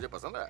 मुझे पसंद आया।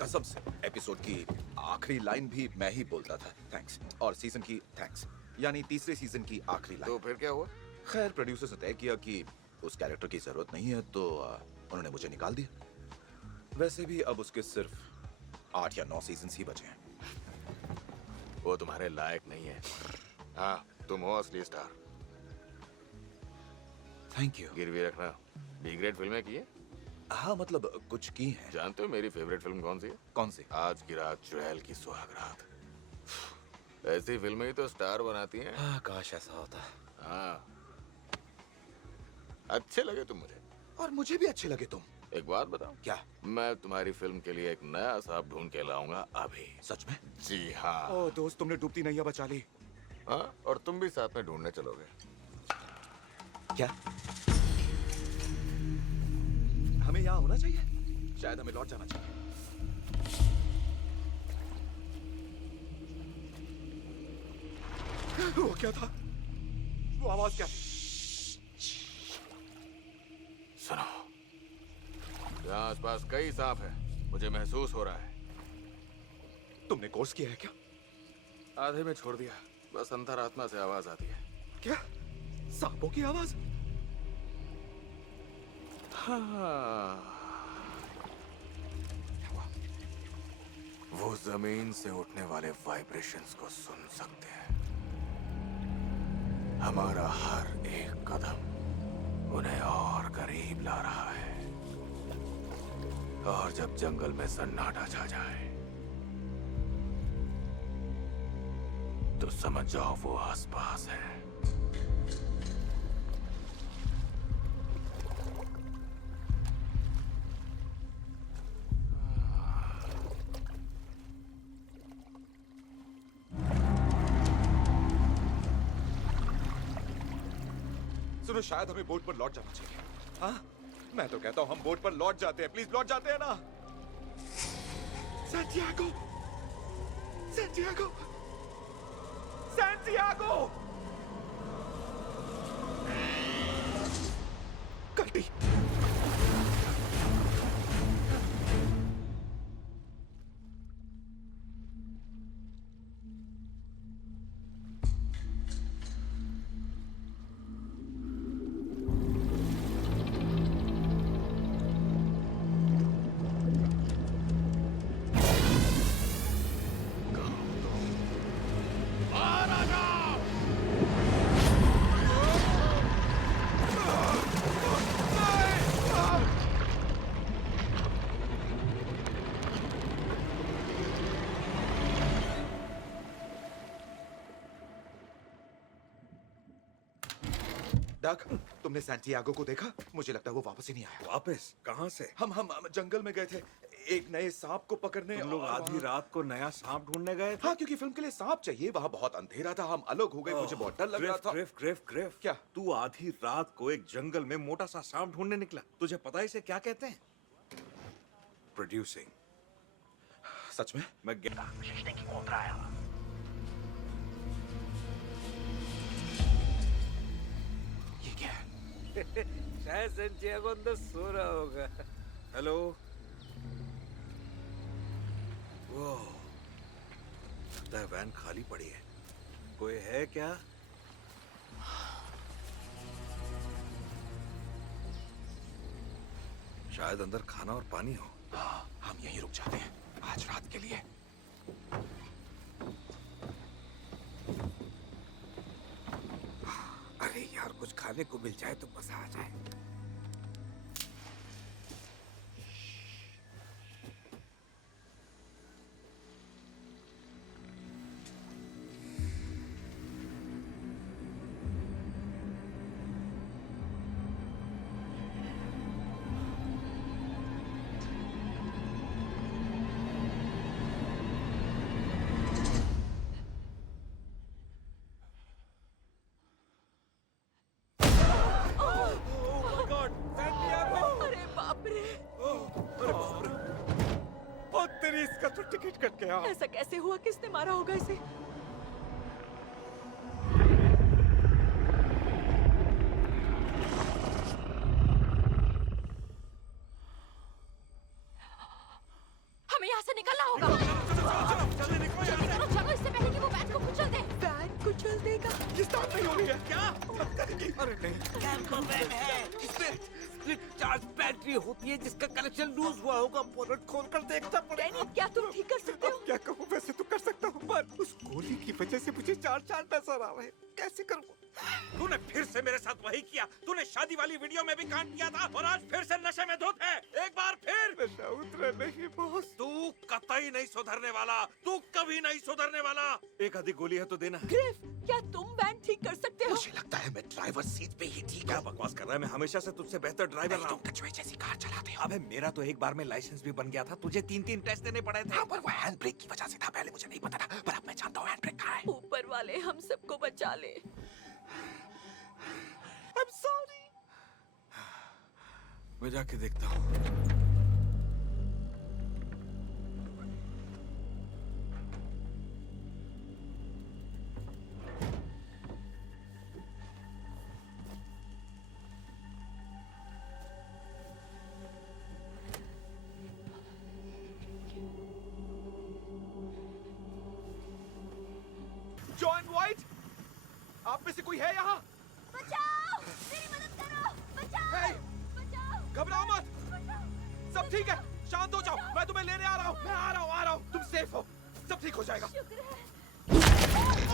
कसम से एपिसोड की आखिरी लाइन भी मैं ही बोलता था, थैंक्स, और सीजन की थैंक्स, यानी तीसरे सीजन की आखिरी तो लाइन। फिर क्या हुआ? खैर प्रोड्यूसर्स ने तय किया कि उस कैरेक्टर की जरूरत नहीं है, तो उन्होंने मुझे निकाल दिया। वैसे भी अब उसके सिर्फ 8 या 9 सीजन्स ही बचे हैं। वो तुम्हारे लायक नहीं है। हाँ, तुम हो असली स्टार। Thank you. गिरवी रखना। बी ग्रेड फिल्में की है? हाँ मतलब कुछ की हैं। जानते हो मेरी फेवरेट फिल्म कौन सी है? कौन सी? आज की रात चुड़ैल की सुहाग रात। ऐसी फिल्में ही तो स्टार बनाती हैं। हाँ काश ऐसा होता। हाँ, अच्छे लगे तुम मुझे। और मुझे भी अच्छे लगे तुम। एक बात बताओ। क्या? मैं तुम्हारी फिल्म के लिए एक नया सांप ढूंढ के लाऊंगा अभी। सच में? जी हाँ। ओ दोस्त, तुमने डूबती नैया बचा ली। हाँ, और तुम भी साथ में ढूंढने चलोगे। क्या? हमें यहाँ होना चाहिए? शायद हमें लौट जाना चाहिए। वो क्या था? वो आवाज क्या थी? सुनो, यहाँ आसपास कई सांप हैं। मुझे महसूस हो रहा है। तुमने कोर्स किया है क्या? आधे में छोड़ दिया। बस अंतरात्मा से आवाज आती है। क्या? सांपों की आवाज? हाँ। वो जमीन से उठने वाले वाइब्रेशंस को सुन सकते हैं। हमारा हर एक कदम उन्हें और करीब ला रहा है। और जब जंगल में सन्नाटा छा जाए तो समझ जाओ वो आसपास है। सुनो, शायद हमें बोट पर लौट जाना चाहिए। हाँ, मैं तो कहता हूँ हम बोट पर लौट जाते हैं। प्लीज लौट जाते हैं ना। Santiago, Santiago, Santiago. गलती। डक, तुमने सैंटियागो को देखा? मुझे लगता है वो वापस ही नहीं आया। वापस? कहाँ से? हम जंगल में गए थे एक नए सांप को पकड़ने। तुम लोग और आधी रात को नया सांप ढूंढने गए थे? हाँ, क्योंकि फिल्म के लिए सांप चाहिए। वहाँ बहुत अंधेरा था, हम अलग हो गए। मुझे बहुत डर लग रहा था। ग्रिफ, क्या? तू आधी रात को एक जंगल में मोटा सा सांप ढूंढने निकला? तुझे पता है इसे क्या कहते हैं? प्रोड्यूसिंग। सच में? मैं गया। ये क्या है? शायद सैंटियागो अंदर सो रहा होगा। हेलो। वो लगता है वैन खाली पड़ी है। कोई है क्या? शायद अंदर खाना और पानी हो। हाँ, हम यहीं रुक जाते हैं आज रात के लिए। अरे यार, कुछ खाने को मिल जाए तो मजा आ जाए। अरे बाप रे! और तेरी इसका तो टिकट कट गया। ऐसा कैसे हुआ? किसने मारा होगा इसे? निकलना होगा। जल्दी निकलो यहाँ जल्दी करो, चलो इससे पहले कि वो वैन को कुचल दे। वैन कुचल देगा। से। ये स्टार्ट नहीं हो रही है क्या? अरे नहीं। कैंपर वैन है, इसमें स्प्लिट चार्ज बैटरी होती है जिसका कनेक्शन लूज हुआ होगा। बोनट खोल कर देखना पड़ेगा। डैनी, क्या तुम ठीक कर सकते हो? क्या कहूँ, वैसे तो कर सकता हूँ पर उस गोली की वजह से मुझे चार चार नजर आ रहे हैं। कैसे करूँ? तूने फिर से मेरे साथ वही किया। तूने शादी वाली वीडियो में भी कांड किया था और आज फिर से नशे में धुत है। एक बार फिर नशा उतरा नहीं बॉस। तू कतई नहीं सुधरने वाला। तू कभी नहीं सुधरने वाला। एक आधी गोली है तो देना। ग्रिफ, क्या तुम वैन ठीक कर सकते हो? मुझे लगता है मैं ड्राइवर सीट पे ही ठीक क्या हूँ। बकवास कर रहा है? मैं हमेशा से तुझसे बेहतर ड्राइवर रहा हूँ। तुम कछुए जैसी कार चलाते हो। अबे मेरा तो एक बार में लाइसेंस भी बन गया था। तुझे 3-3 टेस्ट देने पड़े थे। हाँ, पर वो हैंड ब्रेक की वजह से था। पहले मुझे नहीं पता था, पर अब मैं जानता हूँ हैंड ब्रेक कहाँ है। ऊपर वाले हम सबको बचा ले। I'm sorry। मैं जाके देखता हूँ। जॉन वाइट, आप में से कोई है यहाँ? बचाओ, मेरी मदद करो, बचाओ, Hey! बचाओ, घबराओ मत, बचाओ। सब ठीक है। शांत हो जाओ, मैं तुम्हें लेने आ रहा हूँ। मैं आ रहा हूँ। तुम सेफ हो, सब ठीक हो जाएगा। शुक्र है।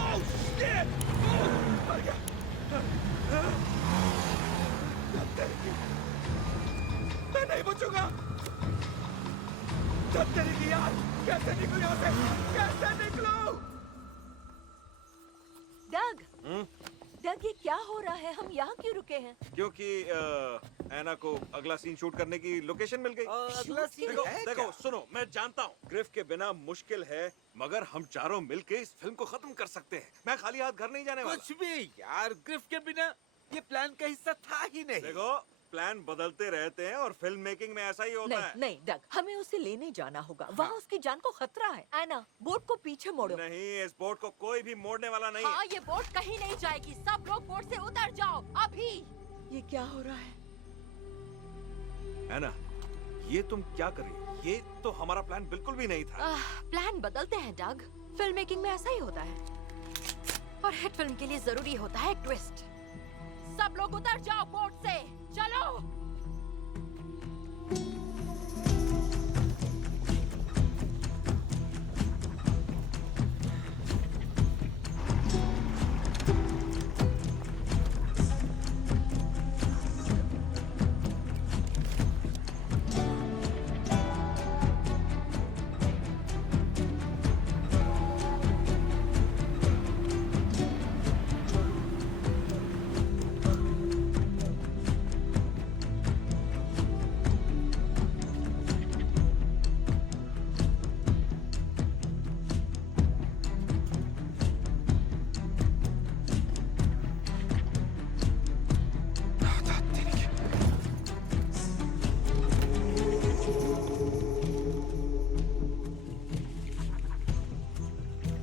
Oh, shit! Oh, मर गया। मैं नहीं बचूंगा। तेरी की यार, कैसे निकलूं यहाँ से? कैसे निकलूं? डग, डग, ये क्या हो रहा है? हम यहाँ क्यों रुके हैं? क्योंकि ऐना को अगला सीन शूट करने की लोकेशन मिल गई। अगला सीन देखो है देखो क्या? सुनो, मैं जानता हूँ ग्रिफ के बिना मुश्किल है, मगर हम चारों मिलके इस फिल्म को खत्म कर सकते हैं। मैं खाली हाथ घर नहीं जाने वाला। कुछ भी यार, ग्रिफ के बिना ये प्लान का हिस्सा था ही नहीं। देखो प्लान बदलते रहते हैं और फिल्म मेकिंग में ऐसा ही होता नहीं, है। नहीं डग, हमें उसे लेने जाना होगा। वहाँ उसकी जान को खतरा है। एना, बोट को पीछे मोड़ो। नहीं, इस बोट को कोई भी मोड़ने वाला नहीं हाँ, है। ये बोट कहीं नहीं जाएगी। सब लोग बोट से उतर जाओ अभी। ये क्या हो रहा है? ऐना, ये तुम क्या कर रही हो? ये तो हमारा प्लान बिल्कुल भी नहीं था। प्लान बदलते हैं डग। फिल्म मेकिंग में ऐसा ही होता है और हिट फिल्म के लिए जरूरी होता है ट्विस्ट। सब लोग उतर जाओ बोट से, चलो।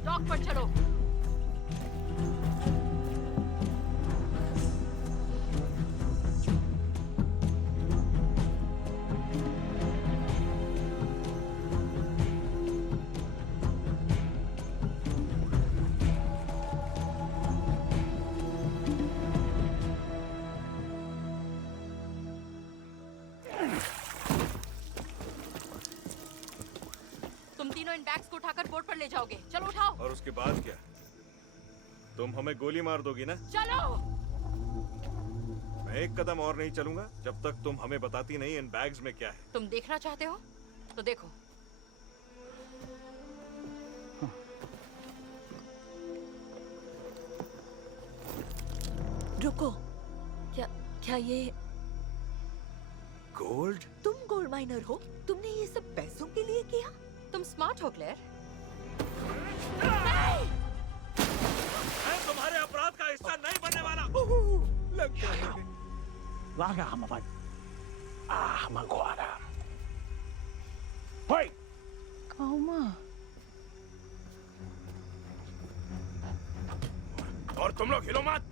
डॉक पर चढ़ो। तुम तीनों इन बैग्स को उठाकर बोट पर ले जाओगे। चलो उठाओ। और उसके बाद क्या? तुम हमें गोली मार दोगी ना? चलो। मैं एक कदम और नहीं चलूंगा जब तक तुम हमें बताती नहीं इन बैग्स में क्या है। तुम देखना चाहते हो तो देखो। रुको, क्या क्या ये गोल्ड? तुम गोल्ड माइनर हो? तुमने ये सब पैसों के लिए किया? तुम स्मार्ट हो क्लेयर। मैं तुम्हारे अपराध का हिस्सा नहीं बनने वाला। लग गया। Vagabond. Maguara. Hey! Calma. और तुम लोग हिलो मत।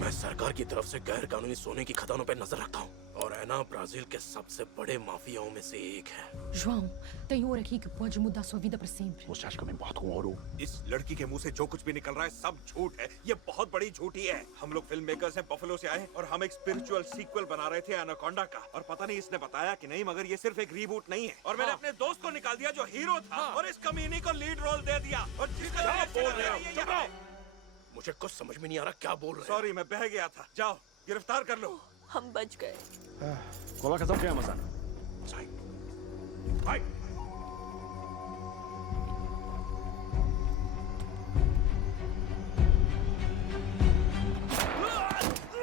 मैं सरकार की तरफ से गैर कानूनी सोने की खदानों पर नजर रखता हूँ और एना ब्राजील के सबसे बड़े माफियाओं में से एक है। João, tem ouro aqui que pode mudar sua vida para sempre. Você acha que eu me importo com ouro? इस लड़की के मुंह से जो कुछ भी निकल रहा है सब झूठ है। ये बहुत बड़ी झूठी है। हम लोग फिल्म मेकर्स हैं, बफेलो से आए और हम एक स्पिरिचुअल सीक्वल बना रहे थे एनाकोंडा का। और पता नहीं इसने बताया कि नहीं, मगर ये सिर्फ एक रीबूट नहीं है। और मैंने अपने दोस्त को निकाल दिया जो हीरो था और इस कमीनी को लीड रोल दे दिया। और क्या बोल रहे हो? चुप रहो। मुझे कुछ समझ में नहीं आ रहा क्या बोल रहे हो। सॉरी, मैं बह गया था। जाओ गिरफ्तार कर लो। हम बच गए। Coloca as algemas, Ana. Sai. Vai.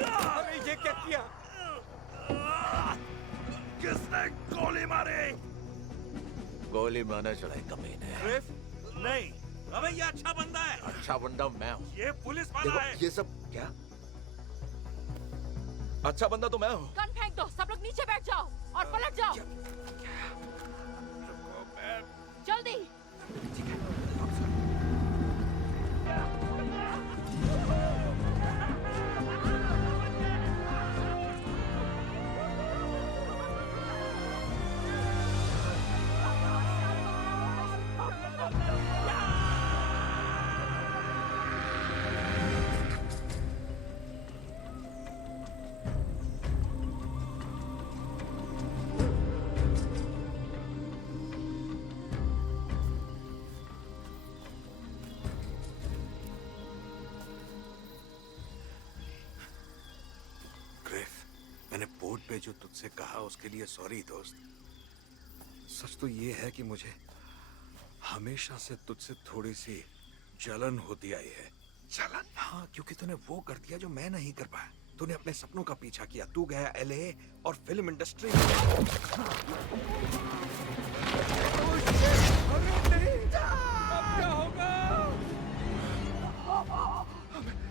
अरे ये क्या किया? किसने गोली मारी? गोली मैंने चलाई कमीने। ग्रिफ? नहीं। अबे ये अच्छा बंदा है। अच्छा बंदा मैं हूँ। ये पुलिस वाला है। ये सब क्या? अच्छा बंदा तो मैं हूँ। गन फेंक दो, सब लोग नीचे बैठ जाओ और पलट जाओ। जल्दी। मैंने बोर्ड पे जो तुझसे कहा उसके लिए सॉरी दोस्त। सच तो ये है कि मुझे हमेशा से तुझसे थोड़ी सी जलन होती आई है। जलन? हाँ, क्योंकि तूने वो कर दिया जो मैं नहीं कर पाया। तूने अपने सपनों का पीछा किया। तू गया LA और फिल्म इंडस्ट्री में।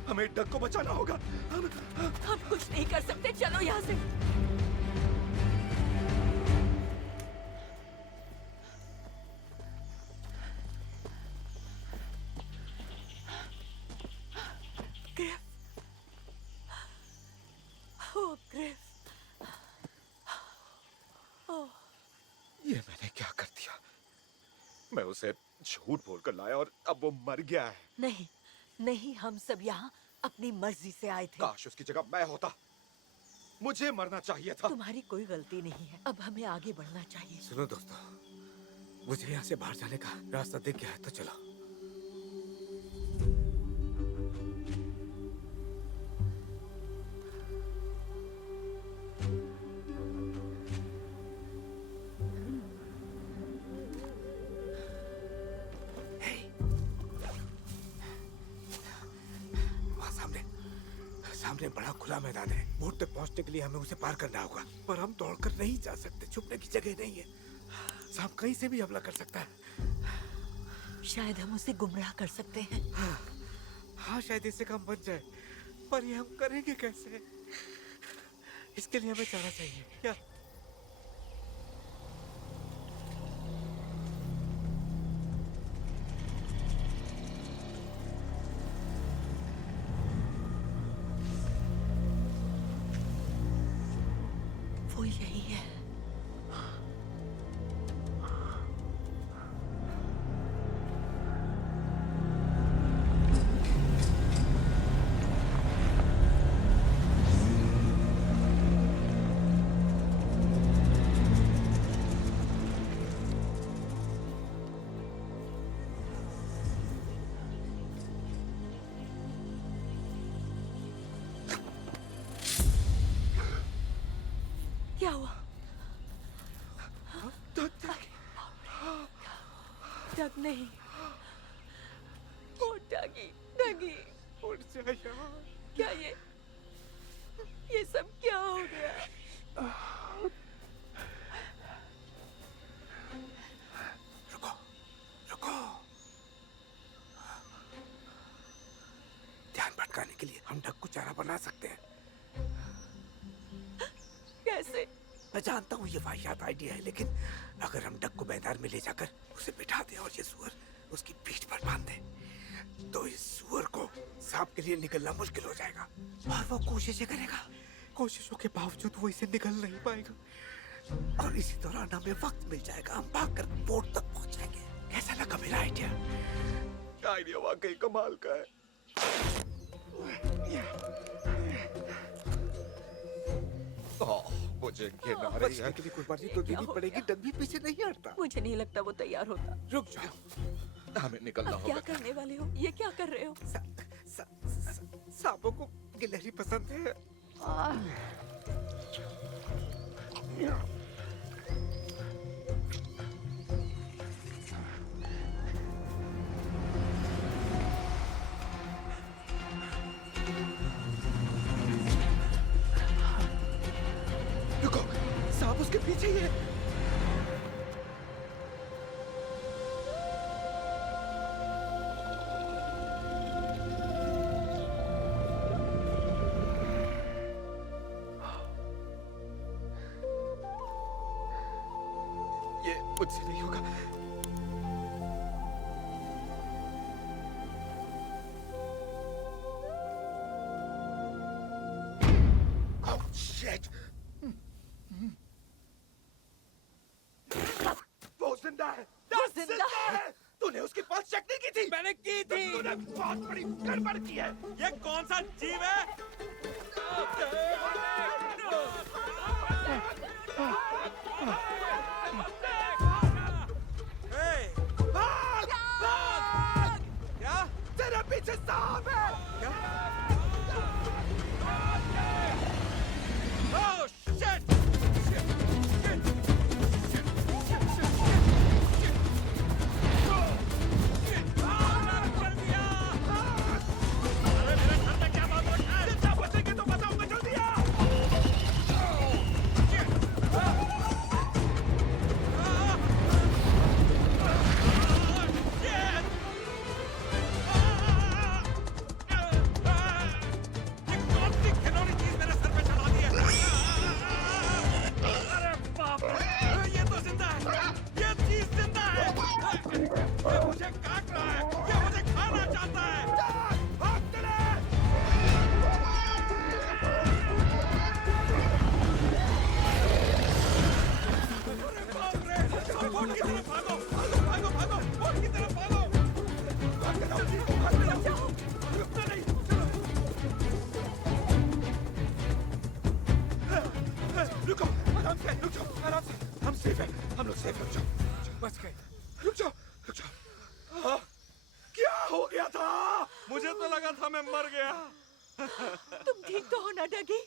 हमें डग को बचाना होगा। हम कुछ नहीं कर सकते, चलो यहाँ से। ग्रिफ, ओह ग्रिफ, ओह। ये मैंने क्या कर दिया? मैं उसे झूठ बोलकर लाया और अब वो मर गया है। नहीं, नहीं, हम सब यहाँ अपनी मर्जी से आए थे। काश उसकी जगह मैं होता। मुझे मरना चाहिए था। तुम्हारी कोई गलती नहीं है। अब हमें आगे बढ़ना चाहिए। सुनो दोस्तों, मुझे यहाँ से बाहर जाने का रास्ता दिख गया है, तो चलो। सामने बड़ा खुला मैदान है। बोट तक पहुंचने के लिए हमें उसे पार करना होगा, पर हम दौड़कर नहीं जा सकते। छुपने की जगह नहीं है। सांप कहीं से भी हमला कर सकता है। शायद हम उसे गुमराह कर सकते हैं। हाँ, शायद इससे काम बन जाए, पर ये हम करेंगे कैसे? इसके लिए हमें चारा चाहिए। क्या? वो यही है। क्या हुआ? डग नहीं, वो डगी, डगी। उठ जा यार। क्या ये सब क्या हो गया? रुको, रुको। ध्यान भटकाने के लिए हम डग को चारा बना सकते हैं। कैसे? मैं जानता हूँ ये वाहियात आइडिया है, लेकिन अगर हम डक को मैदान में ले जाकर उसे बिठा दें और ये सुअर उसकी पीठ पर बांध दे, तो इस सुअर को सांप के लिए निकलना मुश्किल हो जाएगा और वो कोशिशें करेगा। कोशिशों के बावजूद वो इसे निकल नहीं पाएगा और इसी दौरान हमें वक्त मिल जाएगा, हम भागकर पोर्ट तक पहुंचेंगे। कैसा लगा मेरा आइडिया? आइडिया वाकई कमाल का है। मुझे बचने के लिए कुर्बानी तो देनी पड़ेगी, डंडी पीछे नहीं हटता। मुझे नहीं लगता वो तैयार होता। रुक जाओ, हमें निकलना अब क्या होगा। करने वाले हो? ये क्या कर रहे हो? सांपों को गिलहरी पसंद है। रुको, सांप उसके पीछे ही है। ये मुझसे नहीं होगा। Oh, shit! वो जिंदा है। वो जिंदा है? तूने उसकी पल्स चेक नहीं की थी? मैंने की थी। तूने बहुत बड़ी गड़बड़ की है। ये कौन सा जीव है? भाग! भाग! क्या? तेरे पीछे सांप है। Oh shit! रुको, आराम से, रुक जाओ, आराम से। हम सेफ हैं, हम लोग सेफ हैं। रुक जाओ, बच गए। रुक जाओ, रुक जाओ। हाँ, क्या हो गया था? मुझे तो लगा था मैं मर गया। तुम ठीक तो हो ना डगी?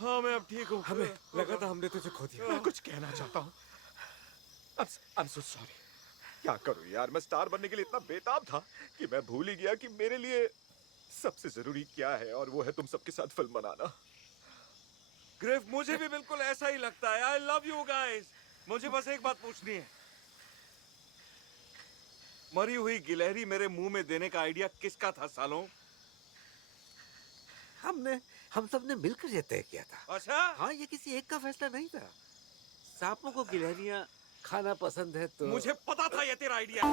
हाँ मैं अब ठीक हूँ। हमें लगा था हमने तुझे खो दिया। मैं कुछ कहना चाहता हूँ। I'm so sorry। क्या करूँ यार, मैं स्टार बनने के लिए इतना बेताब था कि मैं भूल ही गया कि मेरे लिए सबसे जरूरी क्या है, और वो है तुम सबके साथ फिल्म बनाना। ग्रिफ, मुझे भी बिल्कुल ऐसा ही लगता है। I love you guys. मुझे बस एक बात पूछनी है, मरी हुई गिलहरी मेरे मुंह में देने का आइडिया किसका था सालों? हम सब ने मिलकर ये तय किया था। अच्छा? हाँ, ये किसी एक का फैसला नहीं था। सांपों को गिलहरियां खाना पसंद है तो मुझे पता था ये तेरा आइडिया है।